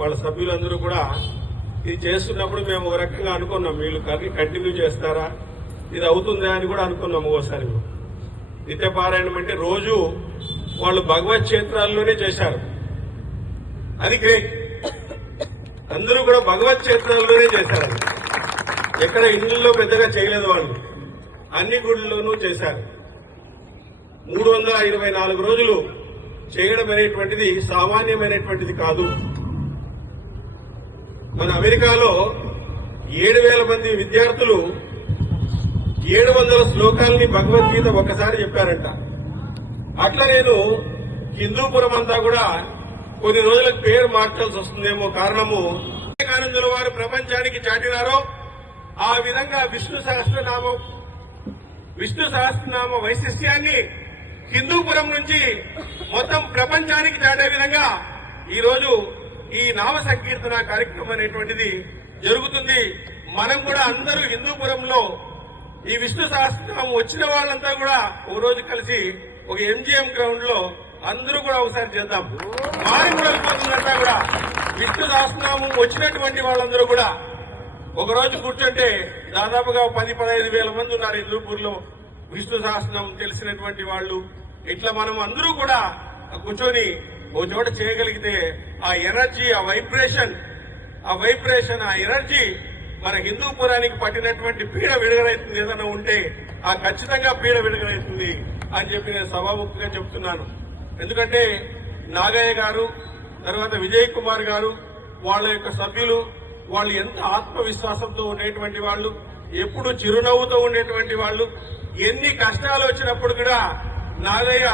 వాళ్ళ సభ్యులందరూ కూడా ఇది చేస్తున్నప్పుడు మేము ఒక రకంగా అనుకున్నాం, వీళ్ళు కంటిన్యూ చేస్తారా, ఇది అవుతుందా అని కూడా అనుకున్నాము. ఓసారి నిత్యపారాయణం అంటే రోజు వాళ్ళు భగవత్ క్షేత్రాల్లోనే చేశారు. అది గ్రేట్. అందరూ కూడా భగవత్ క్షేత్రాల్లోనే చేశారు. ఎక్కడ ఇండ్లలో పెద్దగా చేయలేదు వాళ్ళు, అన్ని గుళ్ళలోనూ చేశారు. 324 రోజులు చేయడం అనేటువంటిది సామాన్యమైనటువంటిది కాదు. మన అమెరికాలో 7,000 మంది విద్యార్థులు 700 శ్లోకాలని భగవద్గీత ఒకసారి చెప్పారంట. అట్లా నేను హిందూపురం అంతా కూడా కొన్ని రోజులకు పేరు మార్చాల్సి వస్తుందేమో. కారణము వివేకానందుల వారు ప్రపంచానికి చాటినారో ఆ విధంగా విష్ణు సహస్రనామ వైశిష్ట్యాన్ని హిందూపురం నుంచి మొత్తం ప్రపంచానికి చాటే విధంగా ఈరోజు ఈ నామ సంకీర్తన కార్యక్రమం అనేటువంటిది జరుగుతుంది. మనం కూడా అందరూ హిందూపురంలో ఈ విష్ణు సహస్రనామం వచ్చిన వాళ్ళంతా కూడా ఒక రోజు కలిసి ఒక ఎంజిఎం గ్రౌండ్ లో అందరూ కూడా ఒకసారి చేద్దాం. మారి కూడా వెళ్ళిపోతుందంతా కూడా విష్ణు సహస్రనామం వచ్చినటువంటి వాళ్ళందరూ కూడా ఒక రోజు కూర్చుంటే దాదాపుగా 10-15 వేల మంది ఉన్నారు హిందూపూర్లో విష్ణు సహస్రనామం తెలిసినటువంటి వాళ్ళు. ఇట్లా మనం అందరూ కూడా కూర్చొని ఒక చోట చేయగలిగితే ఆ ఎనర్జీ, ఆ వైబ్రేషన్, ఆ ఎనర్జీ మన హిందూపురానికి పట్టినటువంటి పీడ విడుదలవుతుంది. ఏదైనా ఉంటే ఆ ఖచ్చితంగా పీడ విడుదలవుతుంది అని చెప్పి నేను సభాముఖంగా చెప్తున్నాను. ఎందుకంటే నాగయ్య గారు, తర్వాత విజయ్ కుమార్ గారు, వాళ్ళ యొక్క సభ్యులు, వాళ్ళు ఎంత ఆత్మవిశ్వాసంతో ఉండేటువంటి వాళ్ళు, ఎప్పుడు చిరునవ్వుతో ఉండేటువంటి వాళ్ళు. ఎన్ని కష్టాలు వచ్చినప్పుడు కూడా నాగయ్య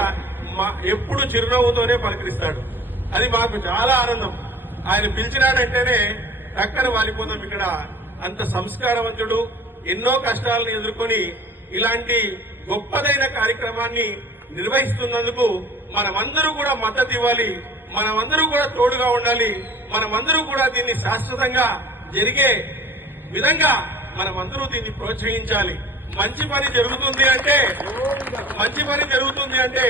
ఎప్పుడు చిరునవ్వుతోనే పలకరిస్తాడు. అది మాకు చాలా ఆనందం. ఆయన పిలిచినాడంటేనే టక్కన వాలిపోతాం. ఇక్కడ అంత సంస్కారవంతుడు, ఎన్నో కష్టాలను ఎదుర్కొని ఇలాంటి గొప్పదైన కార్యక్రమాన్ని నిర్వహిస్తున్నందుకు మనమందరూ కూడా మద్దతు ఇవ్వాలి, మనమందరూ కూడా తోడుగా ఉండాలి, మనమందరూ కూడా దీన్ని శాశ్వతంగా జరిగే విధంగా మనమందరూ దీన్ని ప్రోత్సహించాలి. మంచి పని జరుగుతుంది అంటే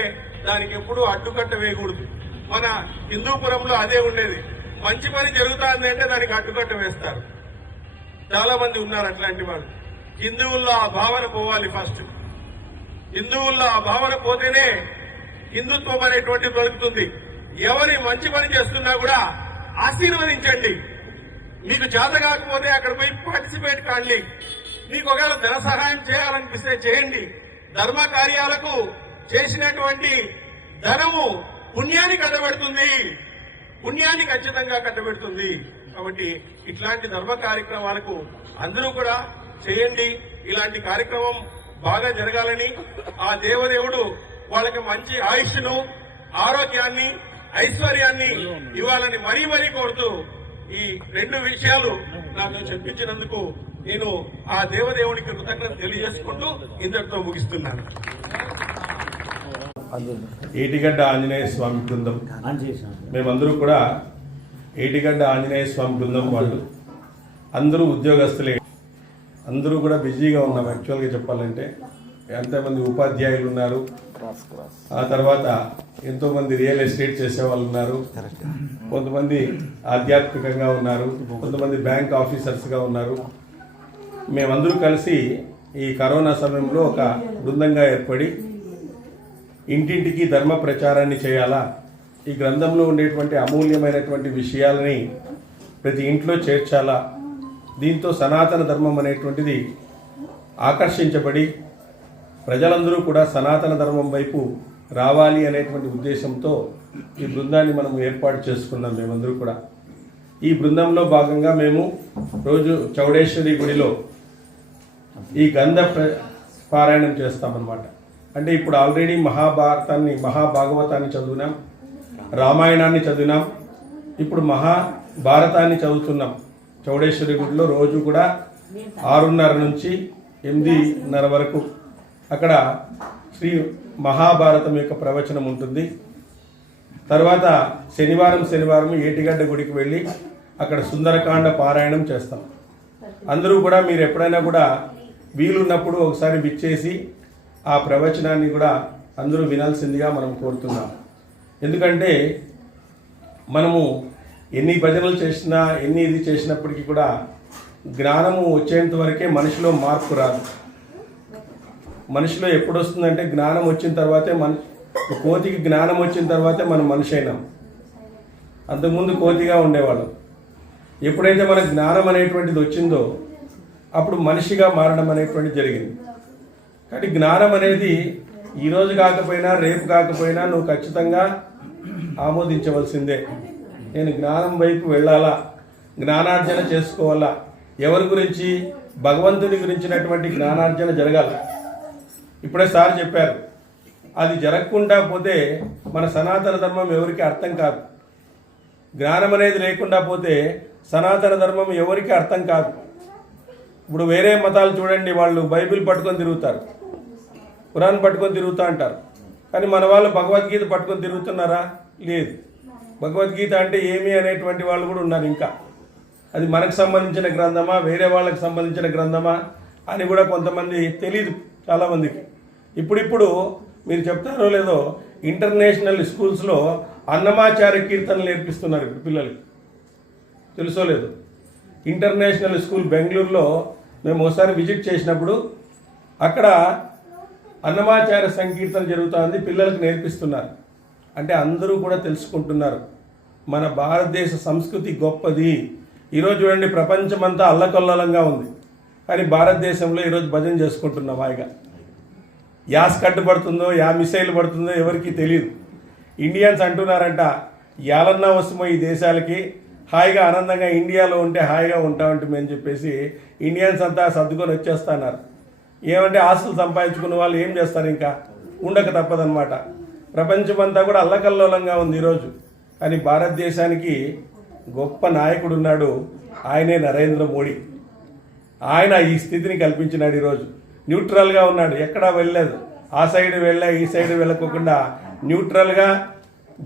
దానికి ఎప్పుడూ అడ్డుకట్ట వేయకూడదు. మన హిందూపురంలో అదే ఉండేది. మంచి పని జరుగుతుంది అంటే దానికి అడ్డుకట్ట వేస్తారు. చాలా మంది ఉన్నారు అట్లాంటి వాళ్ళు. హిందువుల్లో ఆ భావన పోవాలి. ఫస్ట్ హిందువుల్లో ఆ భావన పోతేనే హిందుత్వం అనేటువంటి దొరుకుతుంది. ఎవరి మంచి పని చేస్తున్నా కూడా ఆశీర్వదించండి. మీకు చేత కాకపోతే అక్కడ పోయి పార్టిసిపేట్ కాండి. మీకు ఒకవేళ ధన సహాయం చేయాలనిపిస్తే చేయండి. ధర్మ కార్యాలకు చేసినటువంటి ధనము పుణ్యాన్ని కట్టబెడుతుంది, పుణ్యాన్ని ఖచ్చితంగా కట్టబెడుతుంది. కాబట్టి ఇట్లాంటి ధర్మ కార్యక్రమాలకు అందరూ కూడా చేయండి. ఇలాంటి కార్యక్రమం బాగా జరగాలని ఆ దేవదేవుడు వాళ్ళకి మంచి ఆయుష్ను, ఆరోగ్యాన్ని, ఐశ్వర్యాన్ని ఇవ్వాలని మరీ మరీ కోరుతూ ఈ 2 విషయాలు నాకు చెప్పించినందుకు నేను ఆ దేవదేవుడికి కృతజ్ఞత తెలియజేసుకుంటూ ఇంతటితో ముగిస్తున్నాను. ఏటిగడ్డ ఆంజనేయ స్వామి బృందం, మేమందరూ కూడా ఏటిగడ్డ ఆంజనేయ స్వామి బృందం వాళ్ళు అందరూ ఉద్యోగస్తులే. అందరూ కూడా బిజీగా ఉన్నాం. యాక్చువల్గా చెప్పాలంటే ఎంతమంది ఉపాధ్యాయులు ఉన్నారు, ఆ తర్వాత ఎంతో మంది రియల్ ఎస్టేట్ చేసే వాళ్ళు ఉన్నారు, కొంతమంది ఆధ్యాత్మికంగా ఉన్నారు, కొంతమంది బ్యాంక్ ఆఫీసర్స్గా ఉన్నారు. మేమందరూ కలిసి ఈ కరోనా సమయంలో ఒక బృందంగా ఏర్పడి ఇంటింటికి ధర్మ ప్రచారాన్ని చేయాలా, ఈ గ్రంథంలో ఉండేటువంటి అమూల్యమైనటువంటి విషయాలని ప్రతి ఇంట్లో చేర్చాలా, దీంతో సనాతన ధర్మం అనేటువంటిది ఆకర్షించబడి ప్రజలందరూ కూడా సనాతన ధర్మం వైపు రావాలి అనేటువంటి ఉద్దేశంతో ఈ బృందాన్ని మనం ఏర్పాటు చేసుకున్నాం. మేమందరూ కూడా ఈ బృందంలో భాగంగా మేము రోజు చౌడేశ్వరి గుడిలో ఈ గంధ పారాయణం చేస్తామన్నమాట. అంటే ఇప్పుడు ఆల్రెడీ మహాభాగవతాన్ని చదివినాం, రామాయణాన్ని చదివినాం, ఇప్పుడు మహాభారతాన్ని చదువుతున్నాం. చౌడేశ్వరి గుడిలో రోజు కూడా 6:30 నుంచి 8:30 వరకు అక్కడ శ్రీ మహాభారతం యొక్క ప్రవచనం ఉంటుంది. తర్వాత శనివారం ఏటిగడ్డ గుడికి వెళ్ళి అక్కడ సుందరకాండ పారాయణం చేస్తాం. అందరూ కూడా మీరు ఎప్పుడైనా కూడా వీలున్నప్పుడు ఒకసారి విచ్చేసి ఆ ప్రవచనాన్ని కూడా అందరూ వినాల్సిందిగా మనం కోరుతున్నాం. ఎందుకంటే మనము ఎన్ని భజనలు చేసినా ఎన్ని ఇది చేసినప్పటికీ కూడా జ్ఞానము వచ్చేంత వరకే మనిషిలో మార్పు రాదు. మనిషిలో ఎప్పుడు వస్తుందంటే జ్ఞానం వచ్చిన తర్వాతే కోతికి జ్ఞానం వచ్చిన తర్వాతే మనం మనిషి అయినాం. అంతకుముందు కోతిగా ఉండేవాళ్ళం. ఎప్పుడైతే మనకు జ్ఞానం అనేటువంటిది వచ్చిందో అప్పుడు మనిషిగా మారడం అనేటువంటిది జరిగింది. కాబట్టి జ్ఞానం అనేది ఈరోజు కాకపోయినా రేపు కాకపోయినా నువ్వు ఖచ్చితంగా ఆమోదించవలసిందే. నేను జ్ఞానం వైపు వెళ్ళాలా, జ్ఞానార్జన చేసుకోవాలా. ఎవరి గురించి? భగవంతుని గురించినటువంటి జ్ఞానార్జన జరగాలి. ఇప్పుడే సార్ చెప్పారు, అది జరగకుండా పోతే మన సనాతన ధర్మం ఎవరికి అర్థం కాదు. జ్ఞానం అనేది లేకుండా పోతే సనాతన ధర్మం ఎవరికి అర్థం కాదు. ఇప్పుడు వేరే మతాలు చూడండి, వాళ్ళు బైబిల్ పట్టుకొని తిరుగుతారు, ఖురాన్ పట్టుకొని తిరుగుతూ అంటారు. కానీ మన వాళ్ళు భగవద్గీత పట్టుకొని తిరుగుతున్నారా? లేదు. భగవద్గీత అంటే ఏమి అనేటువంటి వాళ్ళు కూడా ఉన్నారు. ఇంకా అది మనకు సంబంధించిన గ్రంథమా, వేరే వాళ్ళకి సంబంధించిన గ్రంథమా అని కూడా కొంతమంది తెలియదు చాలామందికి. ఇప్పుడిప్పుడు మీరు చెప్తారో లేదో, ఇంటర్నేషనల్ స్కూల్స్లో అన్నమాచార్య కీర్తనలు నేర్పిస్తున్నారు ఇప్పుడు పిల్లలకి. తెలుసో లేదు? ఇంటర్నేషనల్ స్కూల్ బెంగళూరులో మేము ఒకసారి విజిట్ చేసినప్పుడు అక్కడ అన్నమాచార్య సంకీర్తన జరుగుతుంది, పిల్లలకు నేర్పిస్తున్నారు. అంటే అందరూ కూడా తెలుసుకుంటున్నారు మన భారతదేశ సంస్కృతి గొప్పది. ఈరోజు చూడండి, ప్రపంచమంతా అల్లకల్లోలంగా ఉంది, కానీ భారతదేశంలో ఈరోజు భజన చేసుకుంటున్నాం హాయిగా. యాస్ కట్టుబడుతుందో యా మిసైల్ పడుతుందో ఎవరికి తెలియదు. ఇండియన్స్ అంటున్నారంట, యాలన్నా వస్తామో ఈ దేశాలకి, హాయిగా ఆనందంగా ఇండియాలో ఉంటే హాయిగా ఉంటామంటే అని చెప్పేసి ఇండియన్స్ అంతా సర్దుకొని వచ్చేస్తున్నారు. ఏమంటే ఆస్తులు సంపాదించుకున్న వాళ్ళు ఏం చేస్తారు, ఇంకా ఉండక తప్పదనమాట. ప్రపంచమంతా కూడా అల్లకల్లోలంగా ఉంది ఈరోజు. కానీ భారతదేశానికి గొప్ప నాయకుడు ఉన్నాడు, ఆయనే నరేంద్ర మోడీ. ఆయన ఈ స్థితిని కల్పించినాడు. ఈరోజు న్యూట్రల్గా ఉన్నాడు, ఎక్కడా వెళ్ళలేదు. ఆ సైడ్ వెళ్ళా ఈ సైడ్ వెళ్ళకోకుండా న్యూట్రల్గా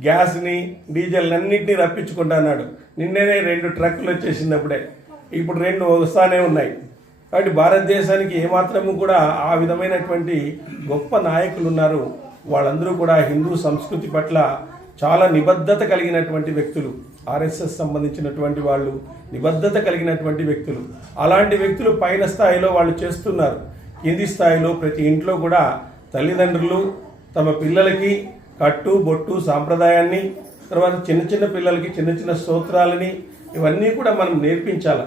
గ్యాస్ని డీజిల్ అన్నింటినీ రప్పించుకుంటున్నాడు. నిన్నేనే 2 ట్రక్కులు వచ్చేసినప్పుడే, ఇప్పుడు 2 వస్తానే ఉన్నాయి. కాబట్టి భారతదేశానికి ఏమాత్రము కూడా ఆ విధమైనటువంటి గొప్ప నాయకులు ఉన్నారు. వాళ్ళందరూ కూడా హిందూ సంస్కృతి పట్ల చాలా నిబద్ధత కలిగినటువంటి వ్యక్తులు. ఆర్ఎస్ఎస్ సంబంధించినటువంటి వాళ్ళు నిబద్ధత కలిగినటువంటి వ్యక్తులు. అలాంటి వ్యక్తులు పైన స్థాయిలో వాళ్ళు చేస్తున్నారు. కింది స్థాయిలో ప్రతి ఇంట్లో కూడా తల్లిదండ్రులు తమ పిల్లలకి కట్టు బొట్టు సాంప్రదాయాన్ని, తర్వాత చిన్న చిన్న పిల్లలకి చిన్న చిన్న స్తోత్రాలని ఇవన్నీ కూడా మనం నేర్పించాలి.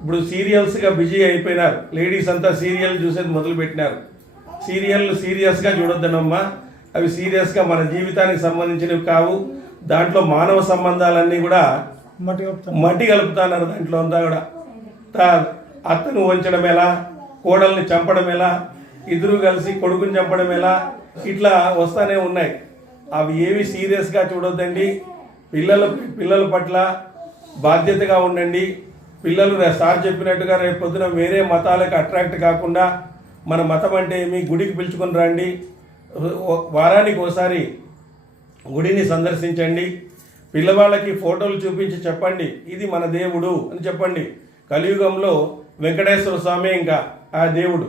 ఇప్పుడు సీరియల్స్గా బిజీ అయిపోయినారు. లేడీస్ అంతా సీరియల్ చూసేది మొదలుపెట్టినారు. సీరియల్ సీరియస్గా చూడొద్దనమ్మా, అవి సీరియస్గా మన జీవితానికి సంబంధించినవి కావు. దాంట్లో మానవ సంబంధాలన్నీ కూడా మట్టి కలుపుతున్నారు. దాంట్లో అంతా కూడా అత్తను వంచడం ఎలా, కోడల్ని చంపడం ఎలా, ఇద్దరు కలిసి కొడుకుని చంపడం ఎలా, ఇట్లా వస్తానే ఉన్నాయి. అవి ఏవి సీరియస్గా చూడొద్దండి. పిల్లల పట్ల బాధ్యతగా ఉండండి. పిల్లలు సార్ చెప్పినట్టుగా రేపు పొద్దున వేరే మతాలకు అట్రాక్ట్ కాకుండా మన మతం అంటే ఏమి, గుడికి పిలుచుకొని రండి. వారానికి ఒకసారి గుడిని సందర్శించండి. పిల్లవాళ్ళకి ఫోటోలు చూపించి చెప్పండి, ఇది మన దేవుడు అని చెప్పండి. కలియుగంలో వెంకటేశ్వర స్వామి ఇంకా ఆ దేవుడు.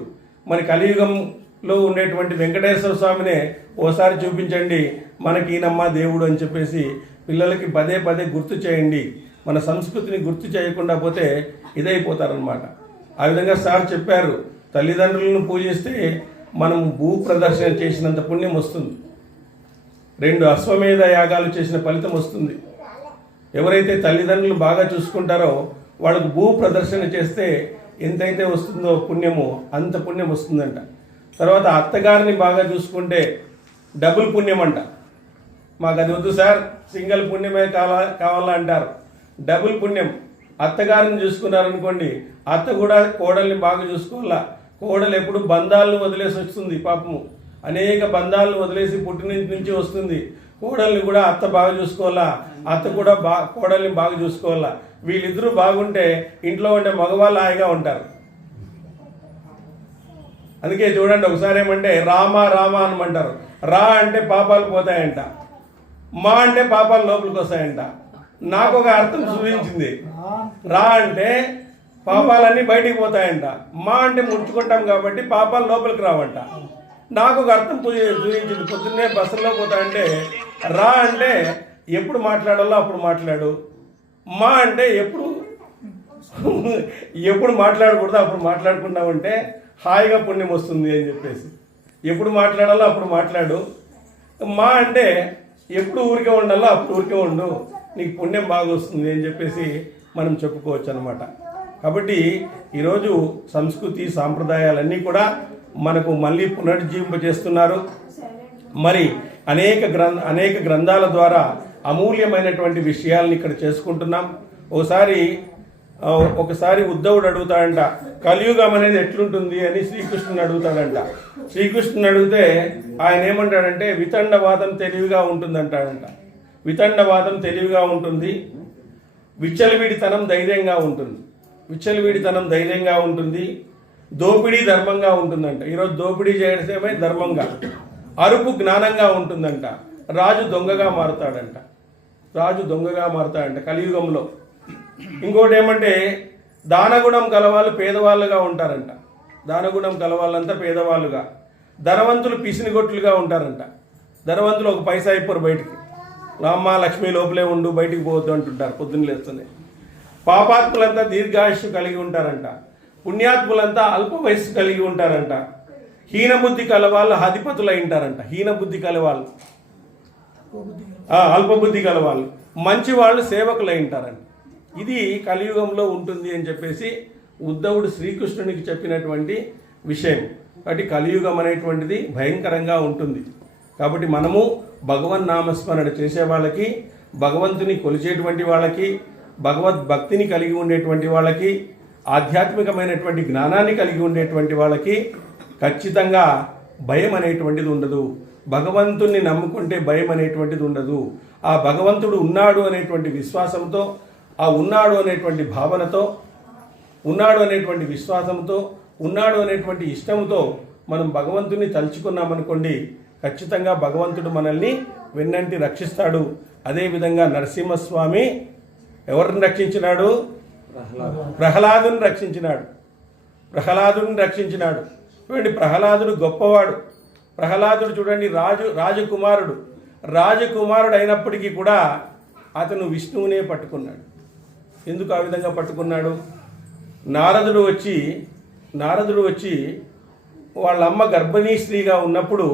మరి కలియుగంలో ఉండేటువంటి వెంకటేశ్వర స్వామినే ఓసారి చూపించండి, మనకి ఈయనమ్మ దేవుడు అని చెప్పేసి పిల్లలకి పదే పదే గుర్తు చేయండి. మన సంస్కృతిని గుర్తు చేయకుండా పోతే ఇదైపోతారనమాట. ఆ విధంగా సార్ చెప్పారు, తల్లిదండ్రులను పూజిస్తే మనం భూ ప్రదర్శన చేసినంత పుణ్యం వస్తుంది. 2 అశ్వమేధ యాగాలు చేసిన ఫలితం వస్తుంది. ఎవరైతే తల్లిదండ్రులు బాగా చూసుకుంటారో వాళ్ళకు భూ ప్రదర్శన చేస్తే ఎంతైతే వస్తుందో పుణ్యము అంత పుణ్యం వస్తుందంట. తర్వాత అత్తగారిని బాగా చూసుకుంటే డబుల్ పుణ్యం అంట. మాకు అది వద్దు సార్, సింగిల్ పుణ్యమే కావాలా అంటారు. డబుల్ పుణ్యం. అత్తగారిని చూసుకున్నారనుకోండి, అత్త కూడా కోడల్ని బాగా చూసుకోవాలా. కోడలు ఎప్పుడు బంధాలను వదిలేసి వస్తుంది, పాపము అనేక బంధాలను వదిలేసి పుట్టినింటి నుంచి వస్తుంది. కోడల్ని కూడా అత్త బాగా చూసుకోవాలా, అత్త కూడా కోడల్ని బాగా చూసుకోవాలా. వీళ్ళిద్దరూ బాగుంటే ఇంట్లో ఉండే మగవాళ్ళు హాయిగా ఉంటారు. అందుకే చూడండి, ఒకసారి ఏమంటే రామ రామ అనమంటారు. రా అంటే పాపాలు పోతాయంట, మా అంటే పాపాలు లోపలికి వస్తాయంట. నాకు ఒక అర్థం చూపించింది. రా అంటే పాపాలన్నీ బయటికి పోతాయంట, మా అంటే ముడుచుకుంటాం కాబట్టి పాపాలు లోపలికి రావంట. నాకు ఒక అర్థం చూపించింది. పొద్దున్నే బస్సులో పోతా అంటే రా అంటే ఎప్పుడు మాట్లాడాలో అప్పుడు మాట్లాడు, మా అంటే ఎప్పుడు ఎప్పుడు మాట్లాడకూడదు అప్పుడు మాట్లాడకుండా ఉంటే హాయిగా పుణ్యం వస్తుంది అని చెప్పేసి, ఎప్పుడు మాట్లాడాలో అప్పుడు మాట్లాడు. మా అంటే ఎప్పుడు ఊరికే ఉండాలో అప్పుడు ఊరికే ఉండు, నీకు పుణ్యం బాగా వస్తుంది అని చెప్పేసి మనం చెప్పుకోవచ్చు అనమాట. కాబట్టి ఈరోజు సంస్కృతి సాంప్రదాయాలన్నీ కూడా మనకు మళ్ళీ పునరుజ్జీవింపజేస్తున్నారు. మరి అనేక గ్రంథాల ద్వారా అమూల్యమైనటువంటి విషయాలను ఇక్కడ చేసుకుంటున్నాం. ఒకసారి ఉద్ధవుడు అడుగుతాడంట, కలియుగం అనేది ఎట్లుంటుంది అని శ్రీకృష్ణుని అడుగుతాడంట. శ్రీకృష్ణుని అడిగితే ఆయన ఏమంటాడంటే వితండవాదం తెలివిగా ఉంటుందంటాడంట. వితండవాదం తెలివిగా ఉంటుంది, విచ్చలవిడితనం ధైర్యంగా ఉంటుంది. విచ్చలవిడితనం ధైర్యంగా ఉంటుంది, దోపిడీ ధర్మంగా ఉంటుందంట. ఈరోజు దోపిడీ చేయడమే ధర్మంగా, అరుపు జ్ఞానంగా ఉంటుందంట. రాజు దొంగగా మారుతాడంట. కలియుగంలో. ఇంకోటి ఏమంటే దానగుణం కలవాళ్ళు పేదవాళ్ళుగా ఉంటారంట. దానగుణం కలవాళ్ళంతా పేదవాళ్ళుగా, ధనవంతులు పిసినిగొట్టులుగా ఉంటారంట. ధనవంతులు ఒక పైసా ఇప్పరు బయటికి, రామ్మ లక్ష్మి లోపలే ఉండు బయటికి పోవద్దు అంటుంటారు పొద్దున్న లేస్తుంది. పాపాత్ములంతా దీర్ఘాయుష్షు కలిగి ఉంటారంట. పుణ్యాత్ములంతా అల్ప వయస్సు కలిగి ఉంటారంట. హీనబుద్ధి కలవాళ్ళు అధిపతులు ఉంటారంట. హీనబుద్ధి కలవాళ్ళు, అల్పబుద్ధి కలవాళ్ళు, మంచి వాళ్ళు సేవకులు ఉంటారంట. ఇది కలియుగంలో ఉంటుంది అని చెప్పేసి ఉద్ధవుడు శ్రీకృష్ణునికి చెప్పినటువంటి విషయం. కాబట్టి కలియుగం అనేటువంటిది భయంకరంగా ఉంటుంది. కాబట్టి మనము భగవన్ నామస్మరణ చేసే వాళ్ళకి, భగవంతుని కొలిచేటువంటి వాళ్ళకి, భగవద్భక్తిని కలిగి ఉండేటువంటి వాళ్ళకి, ఆధ్యాత్మికమైనటువంటి జ్ఞానాన్ని కలిగి ఉండేటువంటి వాళ్ళకి ఖచ్చితంగా భయం అనేటువంటిది ఉండదు. భగవంతుణ్ణి నమ్ముకుంటే భయం అనేటువంటిది ఉండదు. ఆ భగవంతుడు ఉన్నాడు అనేటువంటి విశ్వాసంతో, ఆ ఉన్నాడు అనేటువంటి భావనతో, ఉన్నాడు అనేటువంటి విశ్వాసంతో, ఉన్నాడు అనేటువంటి ఇష్టంతో మనం భగవంతుని తలుచుకున్నామనుకోండి, ఖచ్చితంగా భగవంతుడు మనల్ని వెన్నంటి రక్షిస్తాడు. అదేవిధంగా నరసింహస్వామి ఎవరిని రక్షించినాడు? ప్రహ్లాదుని రక్షించినాడు. చూడండి, ప్రహ్లాదుడు గొప్పవాడు. ప్రహ్లాదుడు చూడండి రాజకుమారుడు అయినప్పటికీ కూడా అతను విష్ణువునే పట్టుకున్నాడు. ఎందుకు ఆ విధంగా పట్టుకున్నాడు? నారదుడు వచ్చి వాళ్ళ అమ్మ గర్భిణీ స్త్రీగా ఉన్నప్పుడు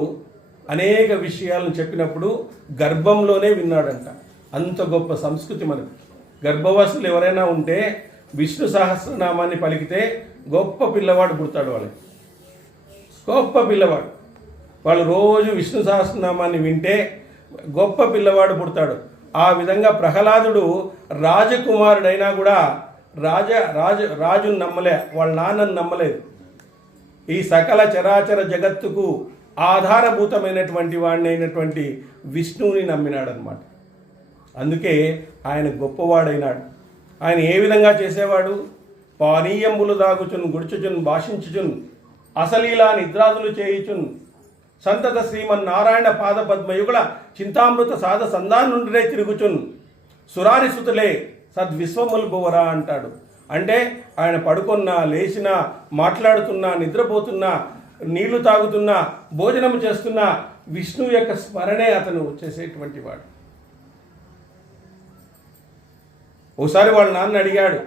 అనేక విషయాలను చెప్పినప్పుడు గర్భంలోనే విన్నాడంట. అంత గొప్ప సంస్కృతి మనకు. గర్భవస్తులు ఎవరైనా ఉంటే విష్ణు సహస్రనామాన్ని పలికితే గొప్ప పిల్లవాడు పుడతాడు. గొప్ప పిల్లవాడు. వాళ్ళు రోజు విష్ణు సహస్రనామాన్ని వింటే గొప్ప పిల్లవాడు పుడతాడు. ఆ విధంగా ప్రహ్లాదుడు రాజకుమారుడైనా కూడా రాజుని నమ్మలే, వాళ్ళ నాన్నని నమ్మలేదు. ఈ సకల చరాచర జగత్తుకు ఆధారభూతమైనటువంటి వాడినైనటువంటి విష్ణువుని నమ్మినాడు అనమాట. అందుకే ఆయన గొప్పవాడైనాడు. ఆయన ఏ విధంగా చేసేవాడు? పానీయంబులు దాగుచున్, గుడుచుచున్, భాషించుచున్, అసలీలా నిద్రాదులు చేయుచున్, సంతత శ్రీమన్నారాయణ పాద పద్మయుగుల చింతామృత సాధ సంధానుండే తిరుగుచున్, సురారి సుతులే సద్విశ్వములు బోవరా అంటాడు. అంటే ఆయన పడుకున్నా, లేచినా, మాట్లాడుతున్నా, నిద్రపోతున్నా, నీళ్లు తాగుతున్నా, భోజనం చేస్తున్నా విష్ణువు యొక్క స్మరణే అతను చేసేటువంటి వాడు. ఒకసారి వాళ్ళ నాన్న అడిగాడు,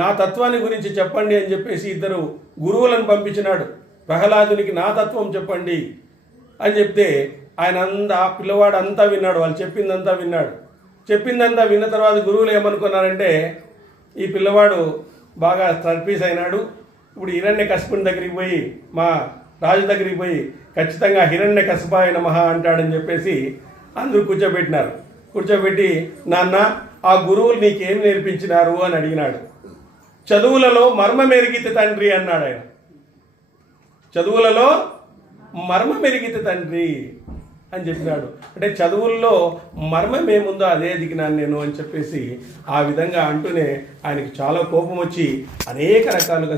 నా తత్వాన్ని గురించి చెప్పండి అని చెప్పేసి ఇద్దరు గురువులను పంపించినాడు. ప్రహ్లాదునికి నా తత్వం చెప్పండి అని చెప్తే ఆ పిల్లవాడు అంతా విన్నాడు. వాళ్ళు చెప్పిందంతా విన్న తర్వాత గురువులు ఏమనుకున్నారంటే ఈ పిల్లవాడు బాగా సర్పీస్ అయినాడు, ఇప్పుడు హిరణ్యకశిపుని దగ్గరికి పోయి, మా రాజు దగ్గరికి పోయి ఖచ్చితంగా హిరణ్యకశిపాయ నమః అంటాడని చెప్పేసి అందరూ కూర్చోబెట్టి నాన్న ఆ గురువులు నీకేం నేర్పించినారు అని అడిగినాడు. చదువులలో మర్మమెరిగితే తండ్రి అన్నాడు ఆయన. చదువులలో మర్మమెరిగితే తండ్రి అని చెప్పినాడు. అంటే చదువుల్లో మర్మం ఏముందో అదే దిగినాను నేను అని చెప్పేసి ఆ విధంగా అంటూనే ఆయనకి చాలా కోపం వచ్చి అనేక రకాలుగా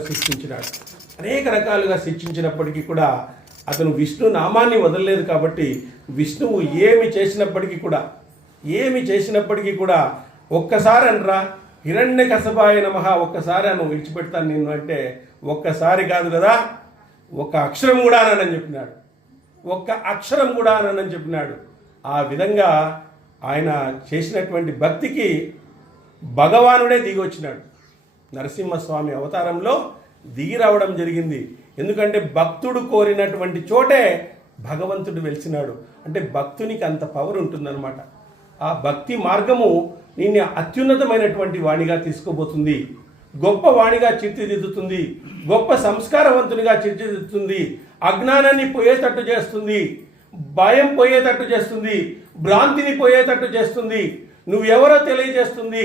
శిక్షించినప్పటికీ కూడా అతను విష్ణు నామాన్ని వదలలేదు. కాబట్టి విష్ణువు ఏమి చేసినప్పటికీ కూడా ఒక్కసారి అనరా హిరణ్యకశపాయ నమః, ఒక్కసారి అను విడిచిపెడతాను నిన్ను అంటే ఒక్కసారి కాదు కదా, ఒక్క అక్షరం కూడా అనని చెప్పినాడు. ఆ విధంగా ఆయన చేసినటువంటి భక్తికి భగవానుడే దిగి వచ్చినాడు. నరసింహస్వామి అవతారంలో దిగి రావడం జరిగింది. ఎందుకంటే భక్తుడు కోరినటువంటి చోటే భగవంతుడు వెలిసినాడు. అంటే భక్తునికి అంత పవర్ ఉంటుందన్నమాట. ఆ భక్తి మార్గము నిన్ను అత్యున్నతమైనటువంటి వాణిగా తీసుకోబోతుంది, గొప్ప వాణిగా తీర్చిదిద్దుతుంది, గొప్ప సంస్కారవంతునిగా తీర్చిదిద్దుతుంది, అజ్ఞానాన్ని పోయేటట్టు చేస్తుంది, భయం పోయేటట్టు చేస్తుంది, భ్రాంతిని పోయేటట్టు చేస్తుంది, నువ్వెవరో తెలియజేస్తుంది.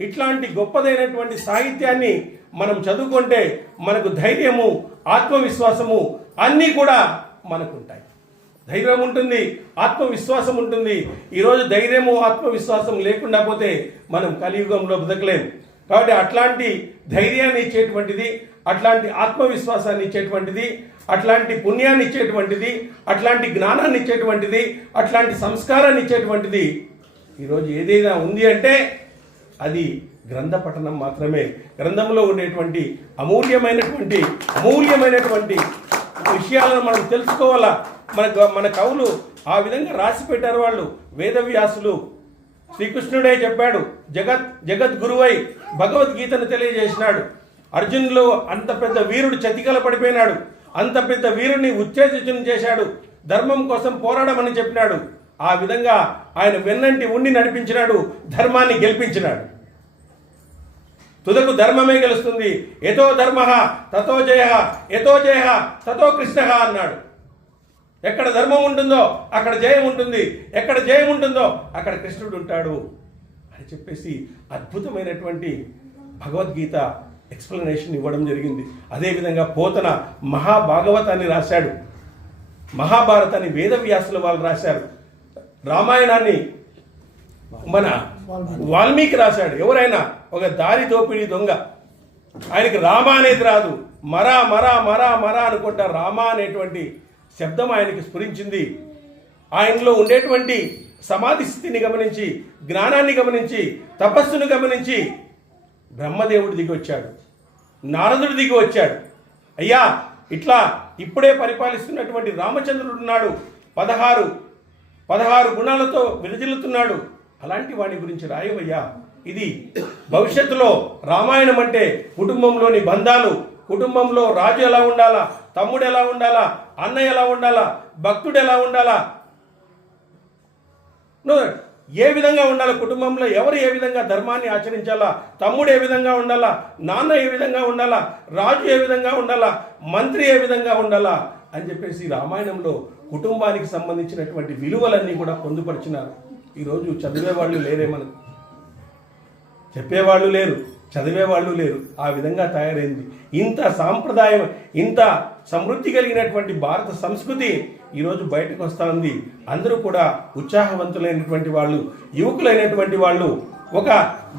ఇట్లాంటి గొప్పదైనటువంటి సాహిత్యాన్ని మనం చదువుకుంటే మనకు ధైర్యము, ఆత్మవిశ్వాసము అన్నీ కూడా మనకుంటాయి. ధైర్యం ఉంటుంది, ఆత్మవిశ్వాసం ఉంటుంది. ఈరోజు ధైర్యము, ఆత్మవిశ్వాసం లేకుండా పోతే మనం కలియుగంలో బతకలేము. కాబట్టి అట్లాంటి ధైర్యాన్ని ఇచ్చేటువంటిది, అట్లాంటి ఆత్మవిశ్వాసాన్ని ఇచ్చేటువంటిది, అట్లాంటి పుణ్యాన్ని ఇచ్చేటువంటిది, అట్లాంటి జ్ఞానాన్ని ఇచ్చేటువంటిది, అట్లాంటి సంస్కారాన్ని ఇచ్చేటువంటిది ఈరోజు ఏదైనా ఉంది అంటే అది గ్రంథ పఠనం మాత్రమే. గ్రంథంలో ఉండేటువంటి అమూల్యమైనటువంటి విషయాలను మనం తెలుసుకోవాలా. మన కవులు ఆ విధంగా రాసి పెట్టారు. వాళ్ళు వేదవ్యాసులు శ్రీకృష్ణుడే చెప్పాడు, జగద్గురువై భగవద్గీతను తెలియజేసినాడు. అర్జునులు అంత పెద్ద వీరుడు చతికల పడిపోయినాడు, అంత పెద్ద వీరుడిని ఉత్తేజం చేశాడు, ధర్మం కోసం పోరాడమని చెప్పినాడు. ఆ విధంగా ఆయన వెన్నంటి ఉండి నడిపించినాడు, ధర్మాన్ని గెలిపించినాడు. తుదకు ధర్మమే గెలుస్తుంది. యతో ధర్మ తతో జయ, యతో జయ తతో కృష్ణ అన్నాడు. ఎక్కడ ధర్మం ఉంటుందో అక్కడ జయం ఉంటుంది, ఎక్కడ జయం ఉంటుందో అక్కడ కృష్ణుడు ఉంటాడు అని చెప్పేసి అద్భుతమైనటువంటి భగవద్గీత ఎక్స్ప్లెనేషన్ ఇవ్వడం జరిగింది. అదేవిధంగా పోతన మహాభాగవతాన్ని రాశాడు, మహాభారతాన్ని వేదవ్యాసుల వాళ్ళు రాశారు, రామాయణాన్ని మన వాల్మీకి రాశాడు. ఎవరైనా ఒక దారి దోపిడీ దొంగ, ఆయనకి రామ అనేది రాదు, మరా మరా మరా మరా అనుకుంటా రామ అనేటువంటి శబ్దం ఆయనకి స్ఫురించింది. ఆయనలో ఉండేటువంటి సమాధి స్థితిని గమనించి, జ్ఞానాన్ని గమనించి, తపస్సును గమనించి బ్రహ్మదేవుడు దిగి వచ్చాడు, నారదుడు దిగి వచ్చాడు. అయ్యా ఇట్లా ఇప్పుడే పరిపాలిస్తున్నటువంటి రామచంద్రుడు ఉన్నాడు, 16 గుణాలతో విరజిల్లుతున్నాడు. అలాంటి వాడి గురించి రాయవయ్యా. ఇది భవిష్యత్తులో రామాయణం అంటే కుటుంబంలోని బంధాలు, కుటుంబంలో రాజు ఎలా ఉండాలా, తమ్ముడు ఎలా ఉండాలా, అన్న ఎలా ఉండాలా, భక్తుడు ఎలా ఉండాలా, ఏ విధంగా ఉండాలా, కుటుంబంలో ఎవరు ఏ విధంగా ధర్మాన్ని ఆచరించాలా, తమ్ముడు ఏ విధంగా ఉండాలా, నాన్న ఏ విధంగా ఉండాలా, రాజు ఏ విధంగా ఉండాలా, మంత్రి ఏ విధంగా ఉండాలా అని చెప్పేసి రామాయణంలో కుటుంబానికి సంబంధించినటువంటి విలువలన్నీ కూడా పొందుపరిచినారు. ఈరోజు చదివేవాళ్ళు లేరే, మనకు చెప్పేవాళ్ళు లేరు, చదివేవాళ్ళు లేరు. ఆ విధంగా తయారైంది. ఇంత సాంప్రదాయం, ఇంత సమృద్ధి కలిగినటువంటి భారత సంస్కృతి ఈరోజు బయటకు వస్తూ ఉంది. అందరూ కూడా ఉత్సాహవంతులైనటువంటి వాళ్ళు, యువకులైనటువంటి వాళ్ళు ఒక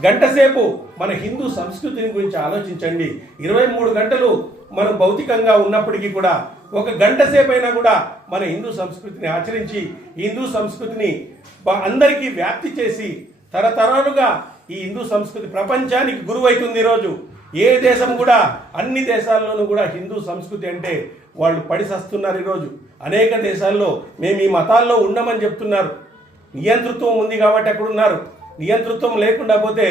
గంట సేపు మన హిందూ సంస్కృతిని గురించి ఆలోచించండి. 23 గంటలు మనం భౌతికంగా ఉన్నప్పటికీ కూడా ఒక గంట సేపు అయినా కూడా మన హిందూ సంస్కృతిని ఆచరించి, హిందూ సంస్కృతిని అందరికీ వ్యాప్తి చేసి తరతరాలుగా ఈ హిందూ సంస్కృతి ప్రపంచానికి గురువైతుంది. ఈరోజు ఏ దేశం కూడా, అన్ని దేశాల్లోనూ కూడా హిందూ సంస్కృతి అంటే వాళ్ళు పడిసస్తున్నారు. ఈరోజు అనేక దేశాల్లో మేము ఈ మతాల్లో ఉండమని చెప్తున్నారు. నియంతృత్వం ఉంది కాబట్టి అక్కడ ఉన్నారు. నియంతృత్వం లేకుండా పోతే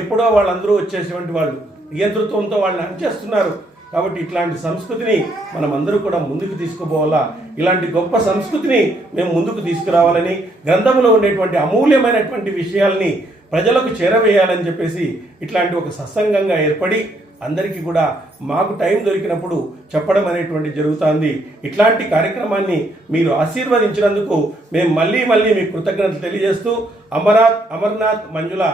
ఎప్పుడో వాళ్ళందరూ వచ్చేటువంటి వాళ్ళు. నియంతృత్వంతో వాళ్ళని అంచేస్తున్నారు. కాబట్టి ఇట్లాంటి సంస్కృతిని మనం అందరూ కూడా ముందుకు తీసుకుపోవాలా. ఇలాంటి గొప్ప సంస్కృతిని మేము ముందుకు తీసుకురావాలని, గ్రంథంలో ఉండేటువంటి అమూల్యమైనటువంటి విషయాల్ని ప్రజలకు చేరవేయాలని చెప్పేసి ఇట్లాంటి ఒక సత్సంగంగా ఏర్పడి అందరికీ కూడా మాకు టైం దొరికినప్పుడు చెప్పడం అనేటువంటి జరుగుతుంది. ఇట్లాంటి కార్యక్రమాన్ని మీరు ఆశీర్వదించినందుకు మేము మళ్ళీ మీకు కృతజ్ఞతలు తెలియజేస్తూ అమర్నాథ్ మంజుల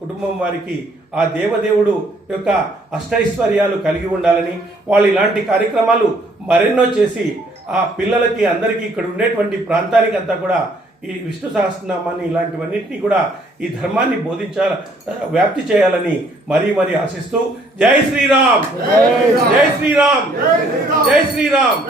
కుటుంబం వారికి ఆ దేవదేవుడు యొక్క అష్టైశ్వర్యాలు కలిగి ఉండాలని, వాళ్ళు ఇలాంటి కార్యక్రమాలు మరెన్నో చేసి ఆ పిల్లలకి అందరికీ ఇక్కడ ఉండేటువంటి ప్రాంతానికి అంతా కూడా ఈ విష్ణు సహస్రనామాన్ని ఇలాంటివన్నింటినీ కూడా ఈ ధర్మాన్ని వ్యాప్తి చేయాలని మరీ ఆశిస్తూ జై శ్రీరామ్, జై శ్రీరామ్, జై శ్రీరామ్.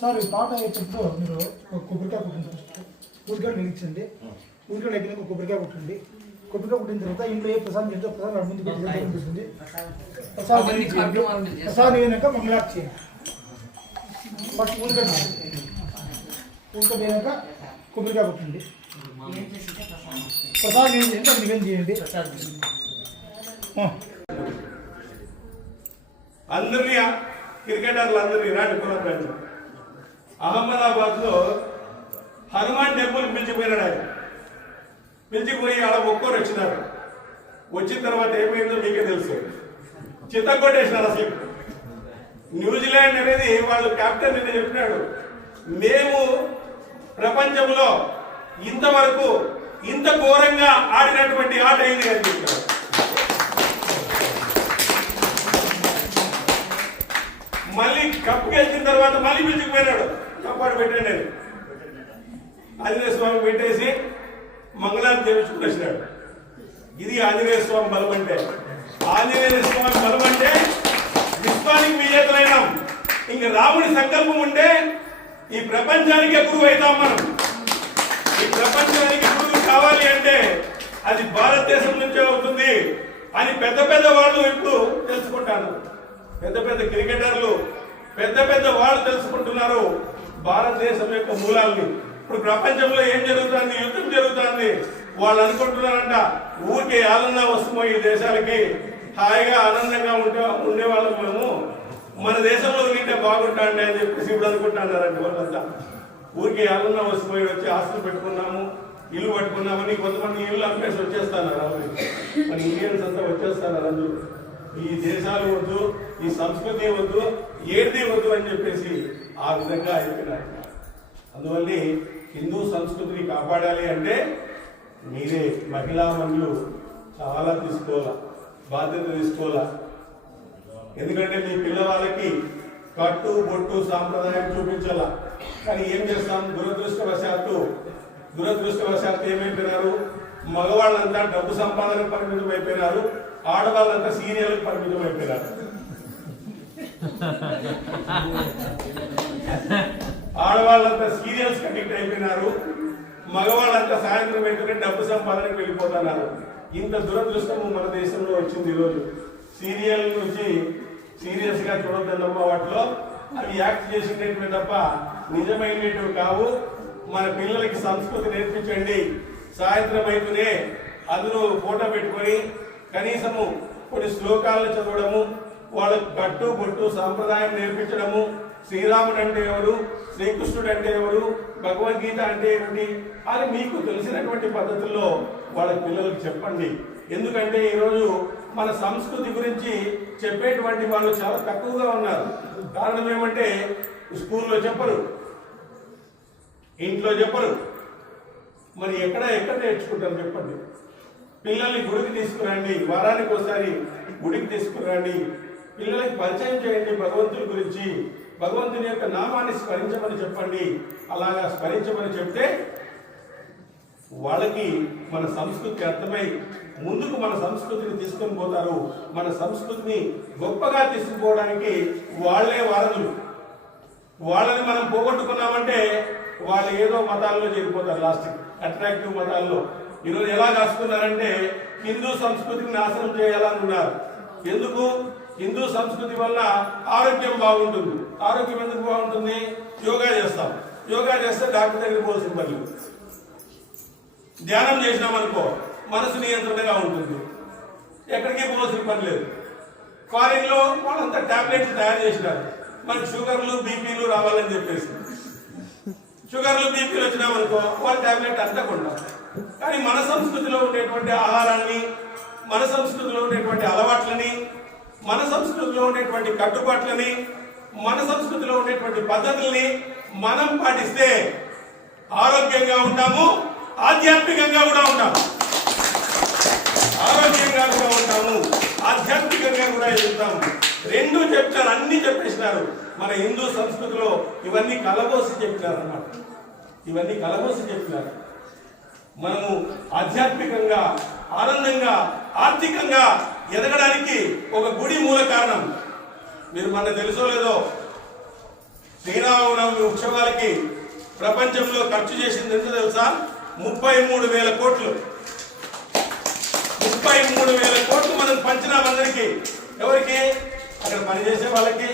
సార్ ఈ పాట అయ్యేటప్పుడు మీరు కొబ్బరికాయ కొట్టించండి, వెలిగించండి. ఊరిలో అయిపోయినాక కొబ్బరికాయ కొట్టండి. కొబ్బరికాయ కొట్టిన తర్వాత ఇంట్లో ఏ ప్రసాదం చేస్తే ప్రసాదం ముందు కనిపిస్తుంది. ప్రసాదం అయినాక మంగళార్తి చేయండి. ఫస్ట్ ఊరిక పోయినాక కొబ్బరికాయ కొట్టండి. ప్రసాదం ఏం చేయండి అది నివేదన చేయండి. అందరినీ క్రికెటర్లు అందరినీ రాండి కులం అహ్మదాబాద్ లో హనుమాన్ టెంపుల్ పిలిచిపోయినాడు. ఆయన పిలిచిపోయి ఆడ ఒక్కోరు వచ్చినారు. వచ్చిన తర్వాత ఏమైందో మీకే తెలుసు. చిత్త కొట్టేసినారు. అసలు న్యూజిలాండ్ అనేది వాళ్ళు కెప్టెన్ నిన్న చెప్పినాడు, మేము ప్రపంచంలో ఇంతవరకు ఇంత ఘోరంగా ఆడినటువంటి ఆట అయింది అని చెప్పారు. మళ్ళీ కప్పు గెలిచిన తర్వాత మళ్ళీ పిలిచిపోయినాడు. కప్పాడు పెట్టండి అని ఆంజనేయ స్వామి పెట్టేసి మంగళాన్ని చేయించుకుని వచ్చినాడు. ఇది ఆంజనేయ స్వామి బలం అంటే. ఆంజనేయ స్వామి బలం అంటే విశ్వానికి విజేతలైనాం. ఇంక రాముడి సంకల్పం ఉంటే ఈ ప్రపంచానికి గురువు అవుతాం మనం. ఈ ప్రపంచానికి గురువు కావాలి అంటే అది భారతదేశం నుంచే అవుతుంది అని పెద్ద పెద్ద వాళ్ళు ఇప్పుడు తెలుసుకుంటారు. పెద్ద పెద్ద క్రికెటర్లు పెద్ద పెద్ద వాళ్ళు తెలుసుకుంటున్నారు భారతదేశం యొక్క మూలాల్ని. ఇప్పుడు ప్రపంచంలో ఏం జరుగుతుంది, యుద్ధం జరుగుతుంది. వాళ్ళు అనుకుంటున్నారంట ఊరికే ఆనందంగా వస్తున్నాం ఈ దేశాలకి, హాయిగా ఆనందంగా ఉండేవాళ్ళం మేము, మన దేశంలో తింటే బాగుంటాండి అని చెప్పేసి ఇప్పుడు అనుకుంటున్నారంట వాళ్ళంతా. ఊరికే ఆనందంగా వస్తున్నాయి, వచ్చి ఆస్తులు పెట్టుకున్నాము, ఇల్లు పట్టుకున్నామని కొంతమంది ఇల్లు అమ్మేసి వచ్చేస్తున్నారు. మన ఇండియన్స్ అంతా వచ్చేస్తున్నారు. అందరూ ఈ దేశాలు వద్దు, ఈ సంస్కృతి వద్దు, ఏది వద్దు అని చెప్పేసి ఆ విధంగా అయిపోయినారు. అందువల్ల హిందూ సంస్కృతిని కాపాడాలి అంటే మీరే మహిళా మనులు చాలా తీసుకోవాలా, బాధ్యత తీసుకోవాలా. ఎందుకంటే మీ పిల్లవాళ్ళకి కట్టు బొట్టు సాంప్రదాయం చూపించాలా. కానీ ఏం చేస్తాం, దురదృష్టవశాత్తు ఏమైపోయినారు, మగవాళ్ళంతా డబ్బు సంపాదన పరిమితం అయిపోయినారు, ఆడవాళ్ళంతా సీరియల్కి పరిమితం అయిపోయినారు. ఆడవాళ్ళంతా సీరియల్స్ అడిక్ట్ అయిపోయినారు, మగవాళ్ళంతా సాయంత్రం అయితేనే డబ్బు సంపాదనకు వెళ్ళిపోతున్నారు. ఇంత దురదృష్టము మన దేశంలో వచ్చింది. ఈరోజు సీరియల్ నుంచి సీరియస్ గా చూడొద్దమ్మా, వాటిలో అవి యాక్ట్ చేసినవి తప్ప నిజమైనవి కావు. మన పిల్లలకి సంస్కృతి నేర్పించండి. సాయంత్రం అయితేనే అందులో ఫోటో పెట్టుకొని కనీసము కొన్ని శ్లోకాలను చదవడము, వాళ్ళకు కట్టు బొట్టు సాంప్రదాయం నేర్పించడము. శ్రీరాముడు అంటే ఎవరు, శ్రీకృష్ణుడు అంటే ఎవరు, భగవద్గీత అంటే ఏమిటి అని మీకు తెలిసినటువంటి పద్ధతుల్లో వాళ్ళ పిల్లలకు చెప్పండి. ఎందుకంటే ఈరోజు మన సంస్కృతి గురించి చెప్పేటువంటి వాళ్ళు చాలా తక్కువగా ఉన్నారు. కారణం ఏమంటే స్కూల్లో చెప్పరు, ఇంట్లో చెప్పరు, మరి ఎక్కడ నేర్చుకుంటారు చెప్పండి. పిల్లల్ని గుడికి తీసుకురండి, వారానికి ఒకసారి గుడికి తీసుకురండి, పిల్లలకి పరిచయం చేయండి భగవంతుడి గురించి, భగవంతుని యొక్క నామాన్ని స్మరించమని చెప్పండి. అలాగా స్మరించమని చెప్తే వాళ్ళకి మన సంస్కృతి అర్థమై ముందుకు మన సంస్కృతిని తీసుకొని పోతారు. మన సంస్కృతిని గొప్పగా తీసుకుపోవడానికి వాళ్లే వారధులు. వాళ్ళని మనం పోగొట్టుకున్నామంటే వాళ్ళు ఏదో మతాల్లో చేరిపోతారు. లాస్ట్ అట్రాక్టివ్ మతాల్లో ఈరోజు ఎలా కాసుకున్నారంటే హిందూ సంస్కృతిని నాశనం చేయాలని ఉన్నారు. ఎందుకు? హిందూ సంస్కృతి వల్ల ఆరోగ్యం బాగుంటుంది. ఆరోగ్యం ఎందుకు బాగుంటుంది? యోగా చేస్తాం, యోగా చేస్తే డాక్టర్ దగ్గర పోవాల్సిన పని. ధ్యానం చేసినామనుకో మనసు నియంత్రణగా ఉంటుంది, ఎక్కడికి పోవాల్సిన పని లేదు. ఫారిన్ లో వాళ్ళంతా టాబ్లెట్లు తయారు చేసినారు, మనకి షుగర్లు బీపీలు రావాలని చెప్పేసి. షుగర్లు బీపీలు వచ్చినామనుకో వాళ్ళ టాబ్లెట్ అంతా కొంటారు. కానీ మన సంస్కృతిలో ఉండేటువంటి ఆహారాన్ని, మన సంస్కృతిలో ఉండేటువంటి అలవాట్లని, మన సంస్కృతిలో ఉండేటువంటి కట్టుబాట్లని, మన సంస్కృతిలో ఉండేటువంటి పద్ధతుల్ని మనం పాటిస్తే ఆరోగ్యంగా ఉంటాము, ఆధ్యాత్మికంగా కూడా ఉంటాము. ఆరోగ్యంగా కూడా ఉంటాము, ఆధ్యాత్మికంగా కూడా ఎదుగుతాము. రెండు చెప్తారు, అన్ని చెప్పేసినారు. మన హిందూ సంస్కృతిలో ఇవన్నీ కలబోసి చెప్పినారు అన్నమాట. ఇవన్నీ కలబోసి చెప్పినారు. మనము ఆధ్యాత్మికంగా, ఆనందంగా, ఆర్థికంగా ఎదగడానికి ఒక గుడి మూల కారణం. మీరు మన తెలుసో లేదో, శ్రీరామనవమి ఉత్సవాలకి ప్రపంచంలో ఖర్చు చేసింది ఎంత తెలుసా? 33,000 కోట్లు 33,000 కోట్లు మనం పంచినాం అందరికి. ఎవరికి? అక్కడ పనిచేసే వాళ్ళకి,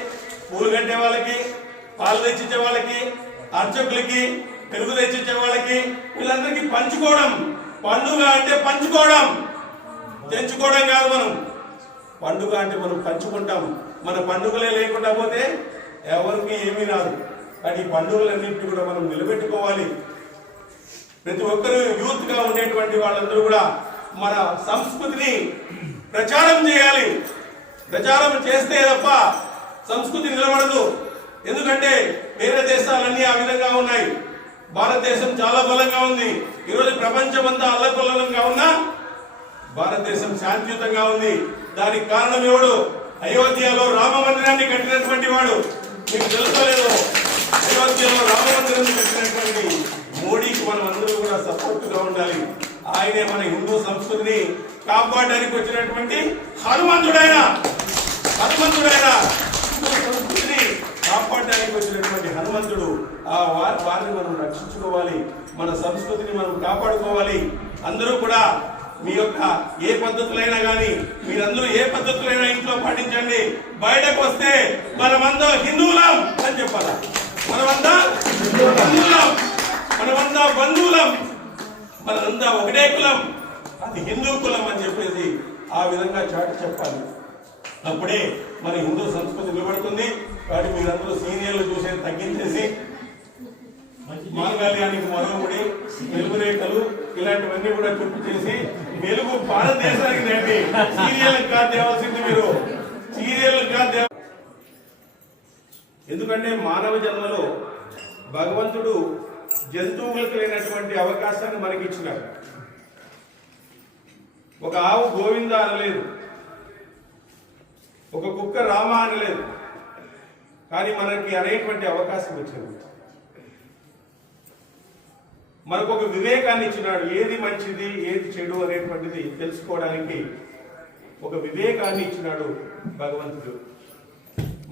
పూలు కట్టే వాళ్ళకి, పాలు తెచ్చిచ్చే వాళ్ళకి, అర్చకులకి, పెరుగు తెచ్చిచ్చే వాళ్ళకి, వీళ్ళందరికీ పంచుకోవడం. పండుగ అంటే పంచుకోవడం, తెంచుకోవడం కాదు. మనం పండుగ అంటే మనం పంచుకుంటాం. మన పండుగలే లేకుండా పోతే ఎవరికి ఏమీ రాదు. కానీ ఈ పండుగలన్నింటినీ కూడా మనం నిలబెట్టుకోవాలి. ప్రతి ఒక్కరు యూత్ గా ఉండేటువంటి వాళ్ళందరూ కూడా మన సంస్కృతిని ప్రచారం చేయాలి. ప్రచారం చేస్తే తప్ప సంస్కృతి నిలబడదు. ఎందుకంటే వేరే దేశాలన్నీ ఆ విధంగా ఉన్నాయి. భారతదేశం చాలా బలంగా ఉంది. ఈరోజు ప్రపంచం అంతా అల్లకొల్లంగా ఉన్నా భారతదేశం శాంతియుతంగా ఉంది. దానికి కారణం ఎవడు? అయోధ్యలో రామ మందిరాన్ని కట్టినటువంటి వాడు. మీకు తెలుసో లేదో, అయోధ్యలో రామ మందిరాన్ని కట్టినటువంటి మోడీకి మనం అందరూ కూడా సపోర్ట్ గా ఉండాలి. ఆయనే మన హిందూ సంస్కృతిని కాపాడడానికి వచ్చినటువంటి హనుమంతుడైన హిందూ సంస్కృతిని కాపాడడానికి వచ్చినటువంటి హనుమంతుడు. ఆ వారిని మనం రక్షించుకోవాలి. మన సంస్కృతిని మనం కాపాడుకోవాలి. అందరూ కూడా మీ యొక్క ఏ పద్ధతులైనా కానీ మీరందరూ ఏ పద్ధతులైనా ఇంట్లో పాటించండి. బయటకు వస్తే మనమంతా హిందువులం అని చెప్పాలా? మనమంతా హిందువులం, మనమంతా బంధువులం, మనంతా ఒకటే కులం, అది హిందూ కులం అని చెప్పేసి ఆ విధంగా చాటి చెప్పాలి. అప్పుడే మన హిందూ సంస్కృతి నిలబడుతుంది. కాబట్టి మీరందరూ సీనియర్లు చూసేది తగ్గించేసి మాంగళ్యానికి మొదలుపడి వెలుగు రేఖలు ఇలాంటివన్నీ కూడా చుట్టు చేసి వెలుగు భారతదేశానికి రండి. సీరియల్ కాదు తేవాల్సింది మీరు, సీరియల్ కాదు. ఎందుకంటే మానవ జన్మలో భగవంతుడు జంతువులకు లేనటువంటి అవకాశాన్ని మనకి ఇచ్చినాడు. ఒక ఆవు గోవింద అనలేదు, ఒక కుక్క రామ అనలేదు. కానీ మనకి అనేటువంటి అవకాశం వచ్చింది. మనకు ఒక వివేకాన్ని ఇచ్చినాడు. ఏది మంచిది ఏది చెడు అనేటువంటిది తెలుసుకోవడానికి ఒక వివేకాన్ని ఇచ్చినాడు భగవంతుడు.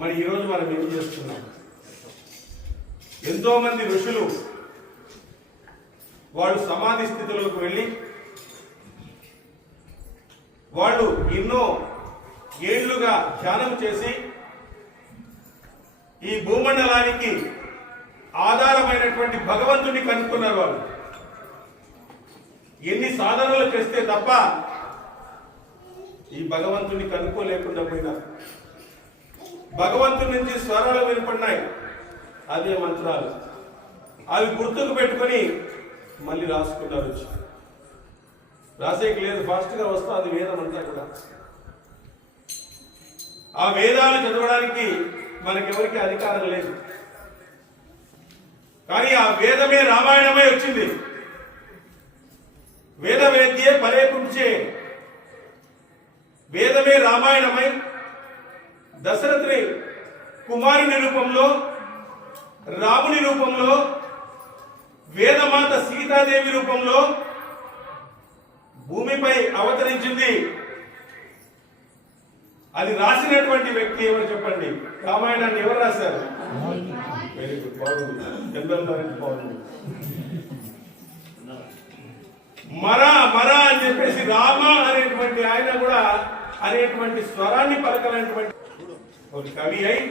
మరి ఈరోజు మనం ఏం చేస్తున్నాం? ఎంతో మంది ఋషులు వాళ్ళు సమాధి స్థితిలోకి వెళ్ళి వాళ్ళు ఎన్నో ఏళ్లుగా ధ్యానం చేసి ఈ భూమండలానికి ఆధారమైనటువంటి భగవంతుడిని కనుక్కున్నారు. వాళ్ళు ఎన్ని సాధనలు చేస్తే తప్ప ఈ భగవంతుడిని కనుక్కోలేకుండా పోయినారు. భగవంతుడి నుంచి స్వరాలు వినపడినాయి, అదే మంత్రాలు. అవి గుర్తుకు పెట్టుకుని మళ్ళీ రాసుకున్నారు. రాసేకి లేదు, ఫాస్ట్ గా వస్తా అది వేదం అంతా కూడా. ఆ వేదాలు చదవడానికి మనకెవరికి అధికారం లేదు. కానీ ఆ వేదమే రామాయణమై వచ్చింది. వేద వేద్యే పరే పుంచే, వేదమే రామాయణమై దశరథుని కుమారుని రూపంలో, రాముని రూపంలో, వేదమాత సీతాదేవి రూపంలో భూమిపై అవతరించింది. అది రాసినటువంటి వ్యక్తి ఎవరు చెప్పండి? రామాయణాన్ని ఎవరు రాశారు? వెరీ గుడ్, బాగుంది. జనరల్ నాలెడ్జ్ బాగుంది. మరా అని చెప్పేసి రామ అనేటువంటి ఆయన కూడా అనేటువంటి స్వరాన్ని పలకలేటువంటి ఒక కవి అయి